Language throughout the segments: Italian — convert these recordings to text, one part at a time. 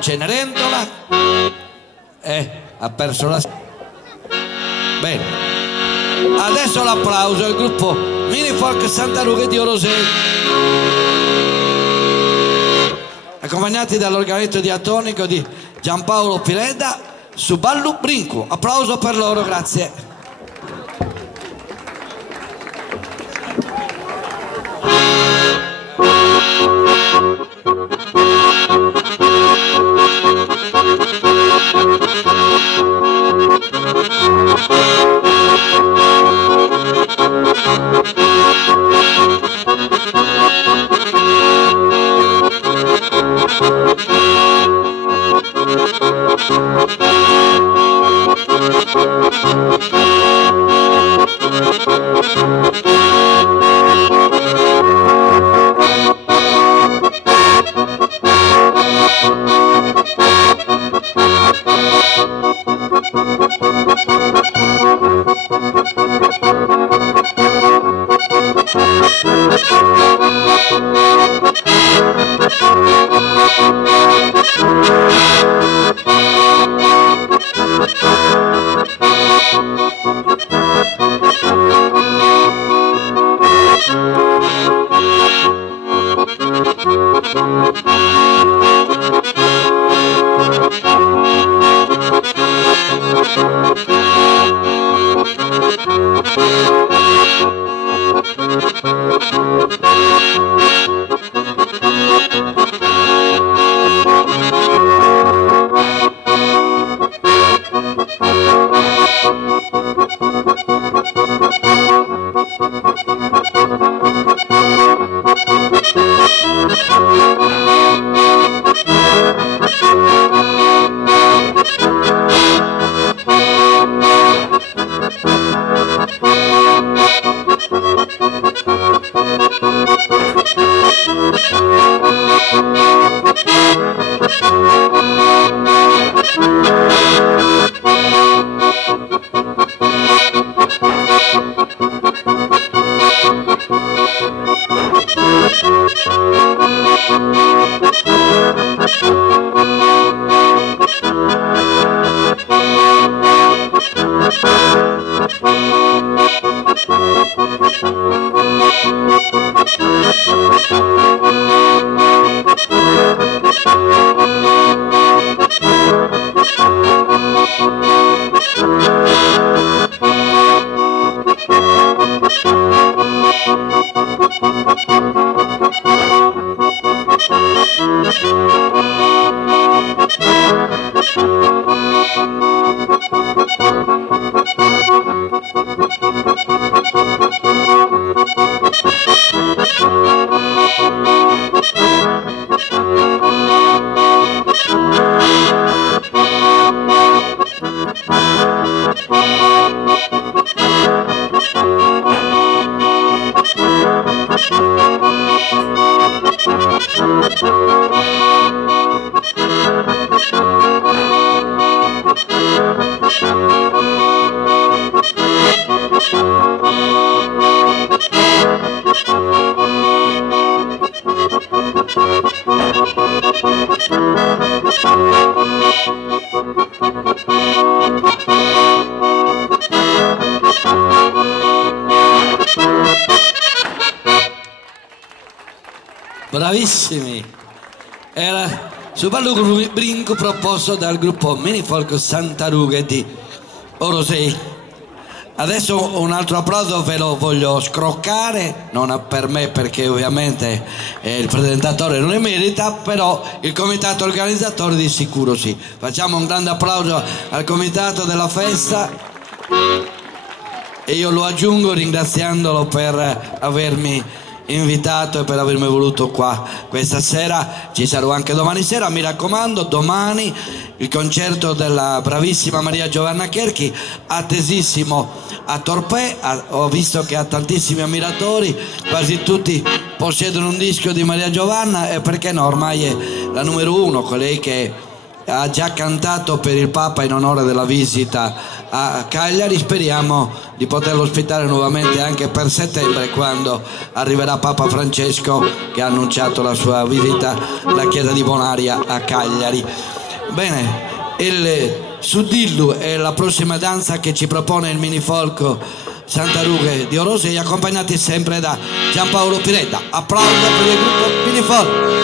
Cenerentola ha perso la... Bene, adesso l'applauso al gruppo Minifolk Santa Ruga di Orosei, accompagnati dall'organetto diatonico di Giampaolo Pileda su Ballu Brincu. Applauso per loro, grazie. Bravissimi, era su Ballu Brincu proposto dal gruppo Minifolk Santa Ruga di Orosei. Adesso un altro applauso ve lo voglio scroccare, non per me perché ovviamente il presentatore non ne merita, però il comitato organizzatore di sicuro sì. Facciamo un grande applauso al comitato della festa e io lo aggiungo ringraziandolo per avermi invitato e per avermi voluto qua questa sera. Ci sarò anche domani sera, mi raccomando, domani il concerto della bravissima Maria Giovanna Cherchi, attesissimo a Torpè. Ho visto che ha tantissimi ammiratori, quasi tutti possiedono un disco di Maria Giovanna e perché no, ormai è la numero uno, colei che ha già cantato per il Papa in onore della visita a Cagliari. Speriamo di poterlo ospitare nuovamente anche per settembre, quando arriverà Papa Francesco, che ha annunciato la sua visita alla chiesa di Bonaria a Cagliari. Bene, il Sudillu è la prossima danza che ci propone il Minifolk Santarughe di Orosei, accompagnati sempre da Giampaolo Piretta. Applauso per il gruppo Minifolk.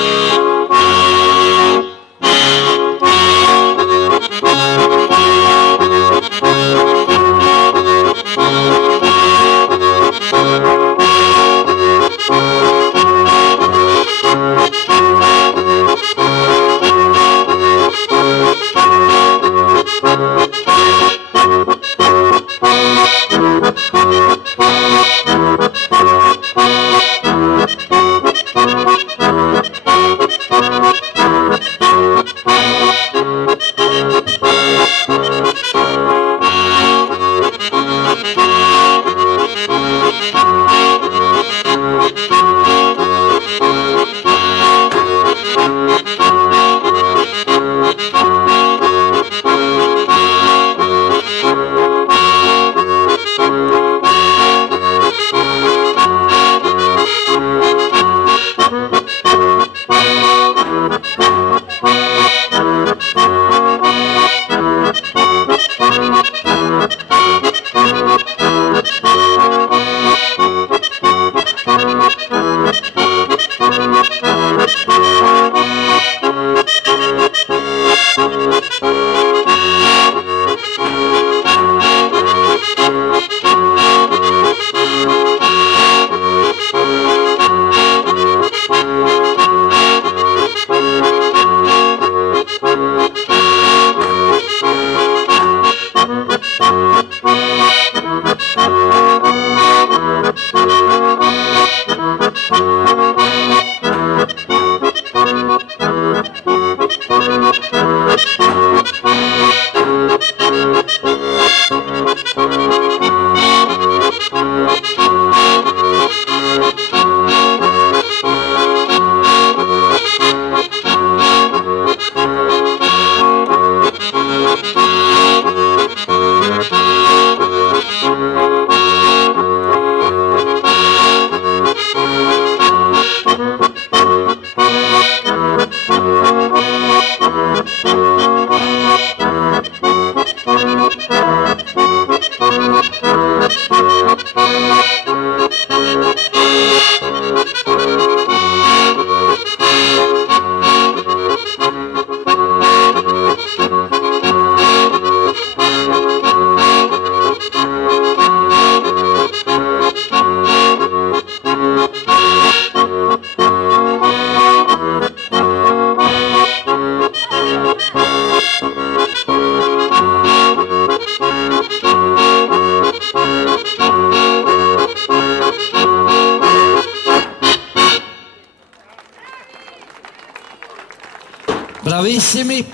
Bravissimi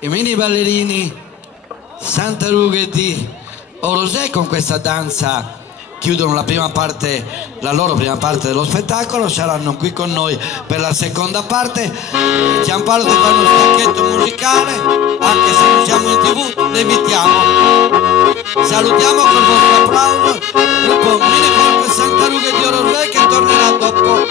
i mini ballerini Santarughe di Orosei. Con questa danza chiudono la loro prima parte dello spettacolo. Saranno qui con noi per la seconda parte. Giampaolo ti fa uno stacchetto musicale, anche se non siamo in TV, le invitiamo. Salutiamo con il vostro applauso il gruppo Minifolk Santarughe di Orosei, che tornerà dopo.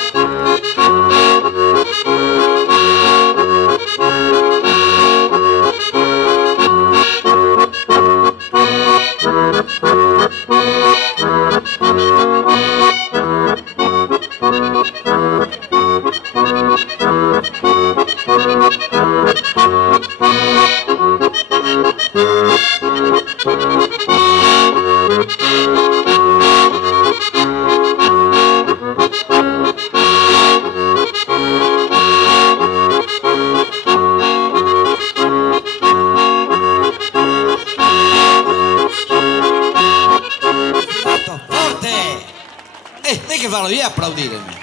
Che farlo io applaudirmi.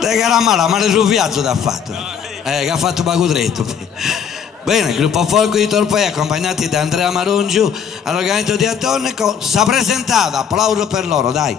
Te che era male, ma sul piazzo t'ha fatto. Che ha fatto Bagudretto. Bene, il gruppo Folco di Torpei, accompagnati da Andrea Marongiu all'organetto diatonico, s'ha presentato. Applauso per loro, dai.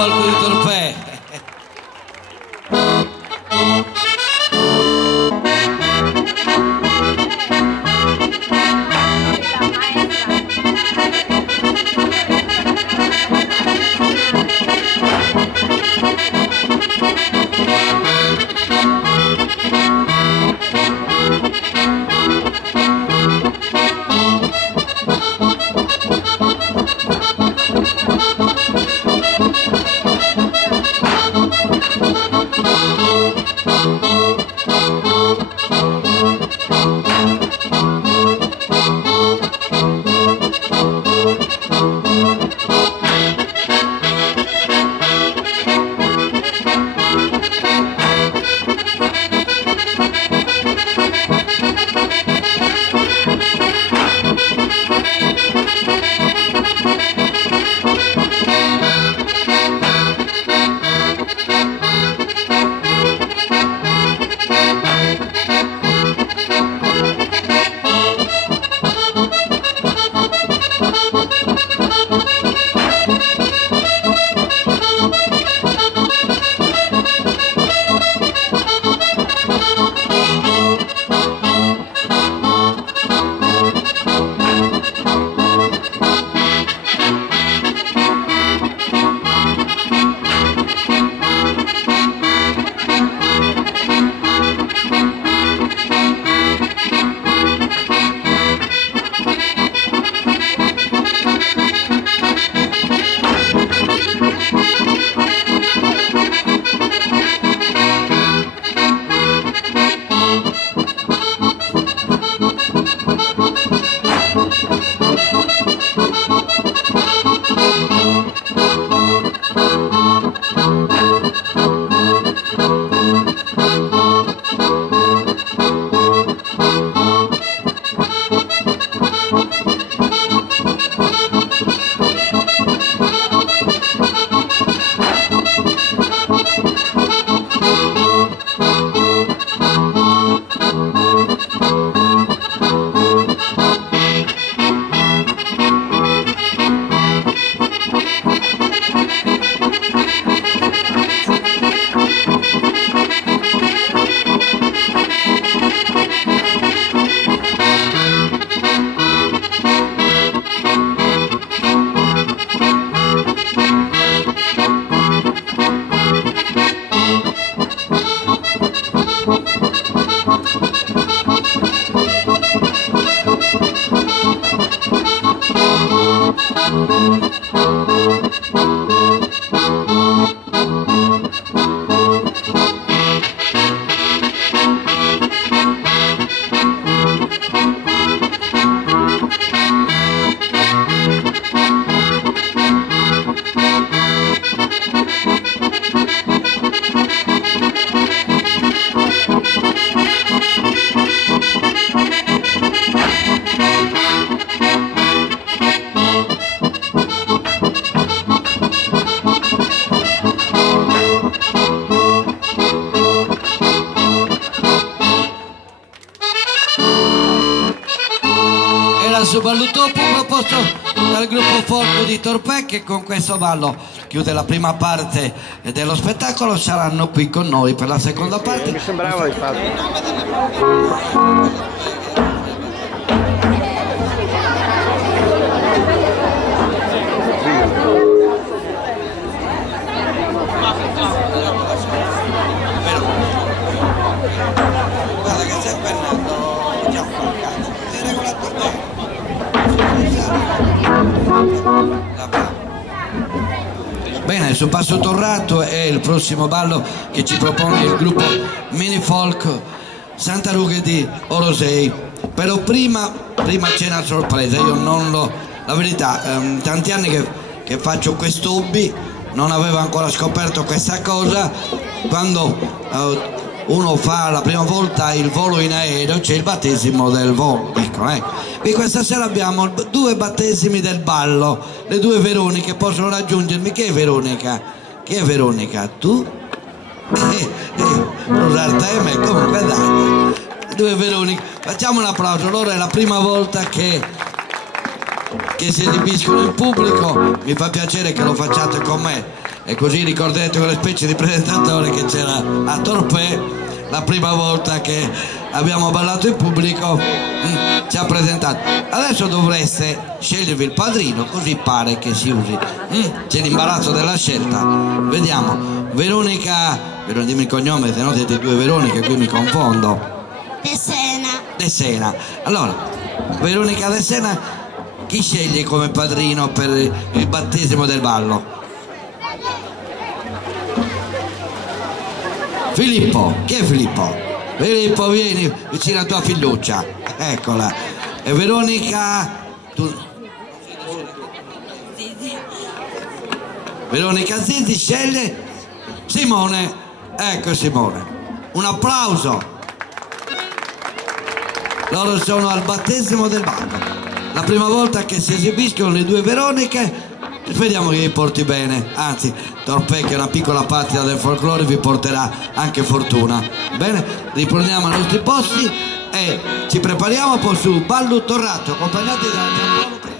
Minifolk di Torpè. Su ballo-topo proposto dal gruppo folk di Torpè, che con questo ballo chiude la prima parte dello spettacolo. Saranno qui con noi per la seconda parte. Mi sembrava di fatto. Guarda che stai Fernando già cazzo, sei regolato bene. Bene, su Passo Torrato è il prossimo ballo che ci propone il gruppo Minifolk Santarughe di Orosei. Però prima c'è una sorpresa, io non lo... la verità, tanti anni che faccio questo hobby, non avevo ancora scoperto questa cosa. Quando uno fa la prima volta il volo in aereo c'è il battesimo del volo, e questa sera abbiamo 2 battesimi del ballo, le 2 Veroniche possono raggiungermi. Chi è Veronica? Chi è Veronica? Tu? Rosarteme, comunque dai, 2 Veroniche, facciamo un applauso. Loro è la prima volta che si esibiscono in pubblico, mi fa piacere che lo facciate con me. E così ricorderete quelle specie di presentatore che c'era a Torpè la prima volta che abbiamo ballato in pubblico, ci ha presentato. Adesso dovreste scegliervi il padrino, così pare che si usi. C'è l'imbarazzo della scelta. Vediamo. Veronica, dimmi il cognome, se no siete due Veroniche, qui mi confondo. De Sena. De Sena. Allora, Veronica De Sena, chi sceglie come padrino per il battesimo del ballo? Filippo. Chi è Filippo? Filippo, vieni vicino a tua figliuccia, eccola. E Veronica, tu... Veronica Zizi sceglie Simone. Ecco Simone, un applauso. Loro sono al battesimo del ballo, la prima volta che si esibiscono le due Veroniche. Speriamo che vi porti bene, anzi Torpè, che è una piccola patria del folklore, vi porterà anche fortuna. Bene, riprendiamo ai nostri posti e ci prepariamo poi su Ballo Torrato, accompagnati da Giampaolo Piredo.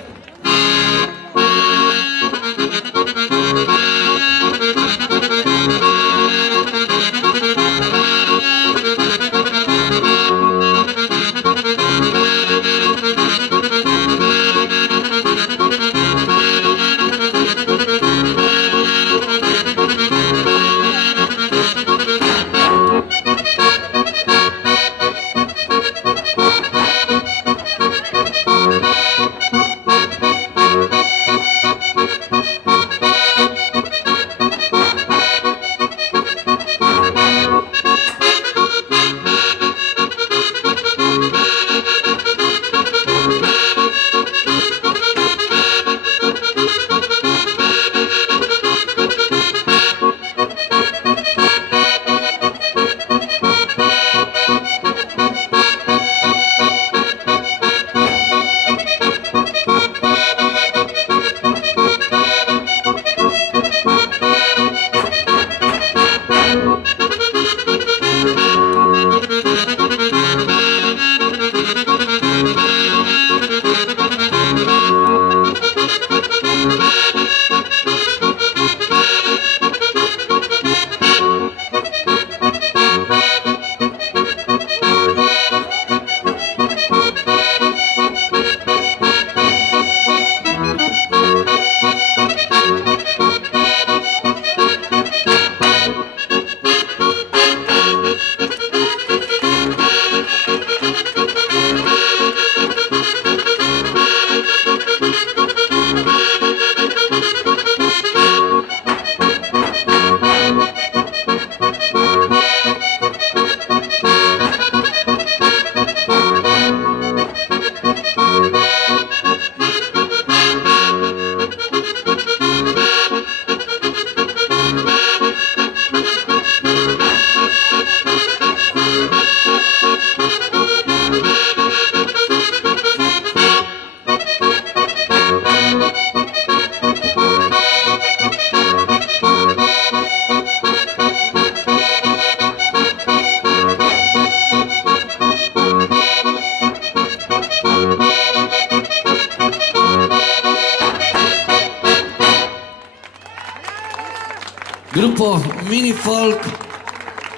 Gruppo Mini Folk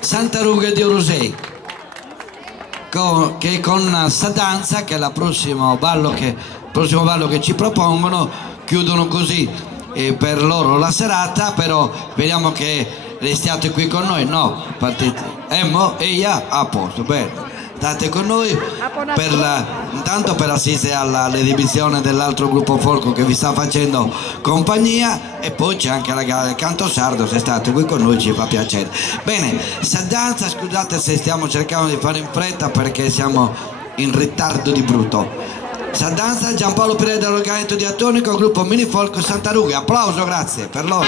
Santa Ruga di Orosei, che con Sadanza, che è il prossimo ballo che ci propongono, chiudono così per loro la serata. Però speriamo che restiate qui con noi. No, partite Emmo e io a posto, bene, state con noi intanto per assistere all'esibizione dell'altro gruppo folk che vi sta facendo compagnia, e poi c'è anche la gara del canto sardo. Se state qui con noi ci fa piacere. Bene, Sadanza, scusate se stiamo cercando di fare in fretta perché siamo in ritardo di brutto. Sadanza, Giampaolo Piredo dall'organetto diatonico, gruppo Mini Folk Santa Ruga. Applauso, grazie per loro.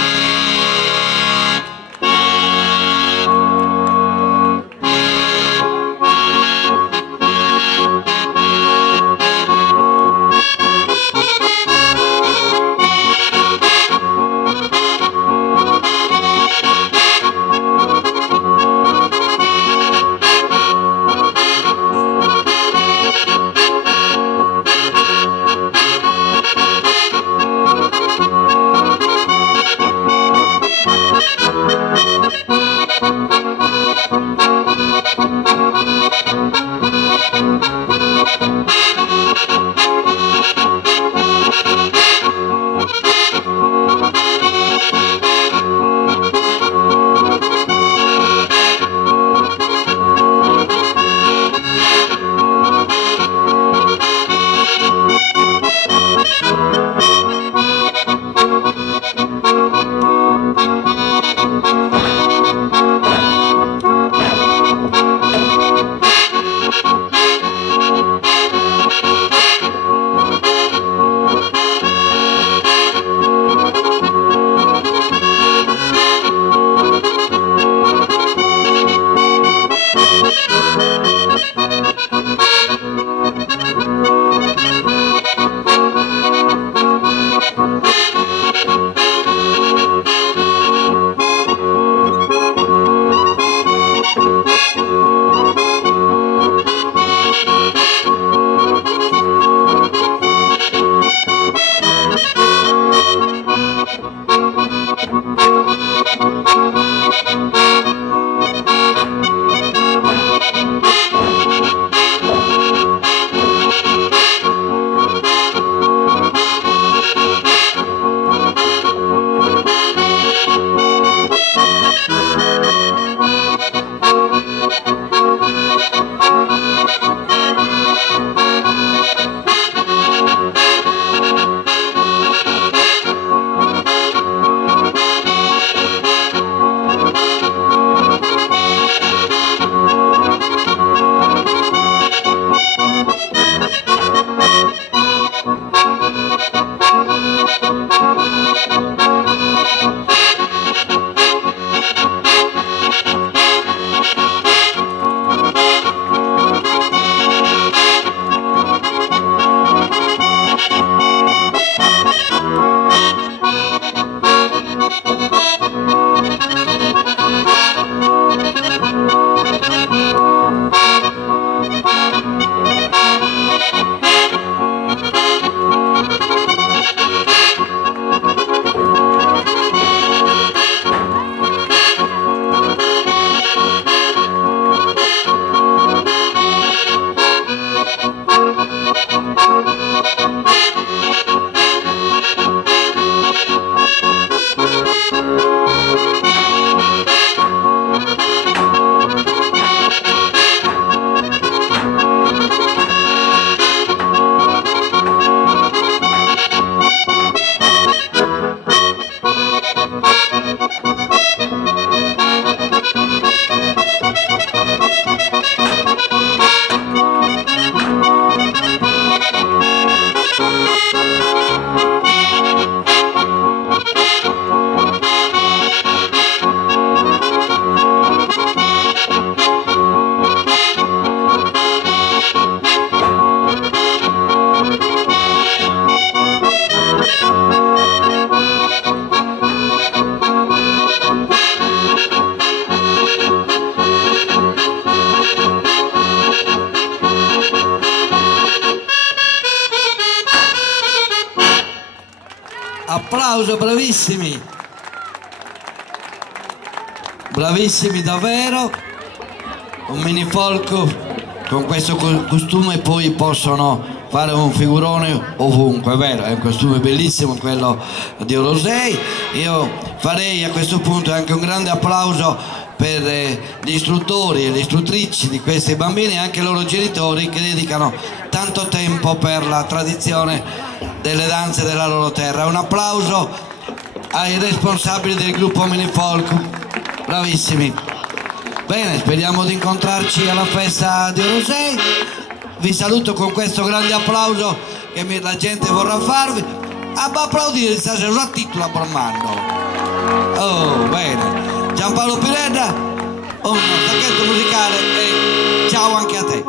applauso, bravissimi. Bravissimi davvero. Un mini folk con questo costume poi possono fare un figurone ovunque, è vero? È un costume bellissimo quello di Orosei. Io farei a questo punto anche un grande applauso per gli istruttori e le istruttrici di questi bambini e anche i loro genitori che dedicano tanto tempo per la tradizione delle danze della loro terra. Un applauso ai responsabili del gruppo Mini Folk, bravissimi. Bene, speriamo di incontrarci alla festa di Orosei. Vi saluto con questo grande applauso che la gente vorrà farvi. Applaudire stasera un titolo a Bormando. Oh, bene. Giampaolo Pireda, un sacchetto musicale e ciao anche a te.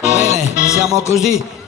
Bene, siamo così